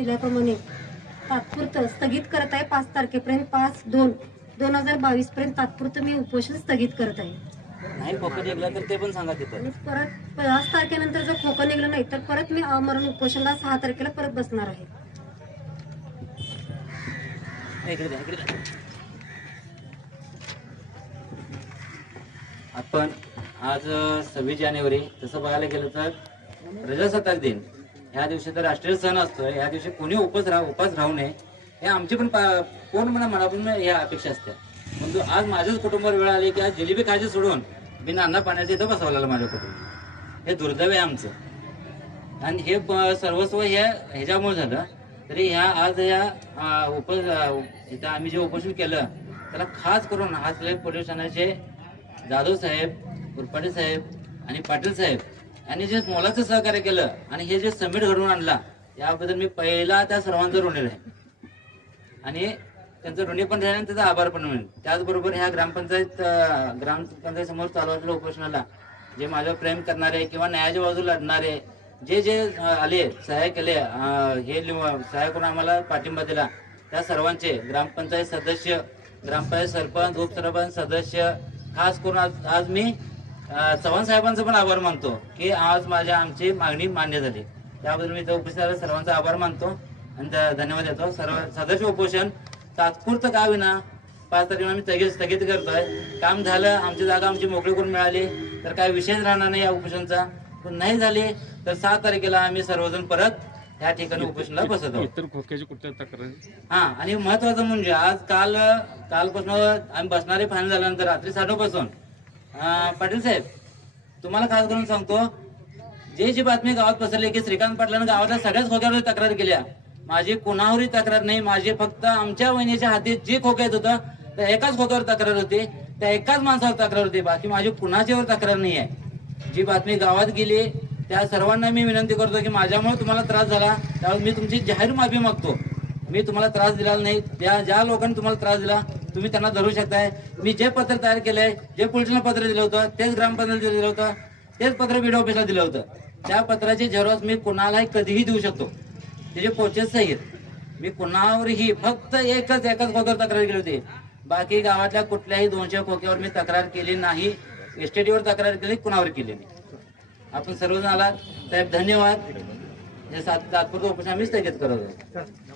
दिल्याप्रमाणे तात्पुरतं स्थगित करत आहे. 5 तारखेपर्यंत 5/2/2022 पर्यंत तात्पुरतं मी उपोषण स्थगित करत आहे. नाही खोकं निघलं तर ते पण सांगा तिथं. आणि परत 5 तारखेनंतर जर खोकं निघलं नाही तर परत मी आमरण उपोषणला 6 तारखेला परत बसणार आहे. आपण आज 26 जानेवारी तसं बघायला गेलं तर प्रजासत्ताक दिन ह्या दिवशी तर राष्ट्रीय सण असतोय. ह्या दिवशी कोणी उपास राहू नये हे आमची पण कोण मनापासून ह्या अपेक्षा असते. परंतु आज माझ्याच कुटुंबावर वेळ आली की आज जिलेबी खायची सोडून बिना अन्ना पाण्याचं इथं बसवलेलं माझ्या कुटुंब. हे दुर्दैव आहे आमचं. आणि हे सर्वस्व ह्याच्यामुळे झालं. तरी ह्या आज या इथं आम्ही जे उपोषण केलं त्याला खास करून हातले पोलीस ठाण्याचे जाधव साहेब, उरपाटे साहेब आणि पाटील साहेब यांनी जे मोलाचं सहकार्य केलं आणि हे जे समिट घडवून आणला याबद्दल मी पहिला त्या सर्वांचा ऋणी आहे. आणि त्यांचं ऋणी पण राहील आणि त्याचा आभार पण मिळेल. त्याचबरोबर ह्या ग्रामपंचायत समोर चालू असलेल्या उपोषणाला जे माझ्यावर प्रेम करणारे किंवा न्यायाच्या बाजूला लढणारे जे आले सहाय्य केले, हे सहाय्य करून आम्हाला पाठिंबा दिला त्या सर्वांचे ग्रामपंचायत सदस्य, ग्रामपंचायत सरपंच, उपसरपंच सदस्य, खास करून आज मी चव्हाण साहेबांचा पण आभार मानतो की आज आमची मागणी मान्य झाली. त्याबद्दल मी उपस्थित सर्वांचा आभार मानतो आणि धन्यवाद देतो. सदस्य उपोषण तात्पुरतं का विना 5 तारखेला आम्ही स्थगित करतोय. काम झालं, आमची जागा आमची मोकळी करून मिळाली तर काय विषयच राहणार नाही या उपोषणचा. पण नाही झाली तर 7 तारखेला आम्ही सर्वजण परत या ठिकाणी उपोषणाला बसत आहोत. हा, आणि महत्वाचं म्हणजे आज कालपासून आम्ही बसणारे फायनल झाल्यानंतर रात्री 9:30 पासून पाटील साहेब तुम्हाला खास करून सांगतो, जी बातमी गावात पसरली की श्रीकांत पाटलांनी गावातल्या सगळ्याच खोक्यावर तक्रार केल्या. माझी कुणावरही तक्रार नाही. माझी फक्त आमच्या वहिनीच्या हाती जे खोकं येत होतं त्या एकाच खोक्यावर तक्रार होती, त्या एकाच माणसावर तक्रार होती. बाकी माझी कुणाच्यावर तक्रार नाही आहे. जी बातमी गावात गेली त्या सर्वांना मी विनंती करतो की माझ्यामुळे तुम्हाला त्रास झाला त्यावेळेस मी तुमची जाहीर माफी मागतो. मी तुम्हाला त्रास दिला नाही. ज्या लोकांनी तुम्हाला त्रास दिला तुम्ही त्यांना धरू शकताय. मी जे पत्र तयार केलंय, जे पोलिसांना पत्र दिलं होतं, तेच ग्रामपंचायतीला दिलं होतं, तेच पत्र बीडीओ ऑफिसला दिलं होतं. त्या पत्राचे झेरॉक्स मी कुणालाही कधीही देऊ शकतो. त्याचे पोचेस सहित मी कुणावरही फक्त एकच खोक्यावर तक्रार केली होती. बाकी गावातल्या कुठल्याही 200 खोक्यावर मी तक्रार केली नाही. एसटीडीवर तक्रार केली, कुणावर केली नाही. आपण सर्वजण आलात साहेब, धन्यवाद. हे तात्पुरतं उपोषण आम्ही स्थगित करत आहोत.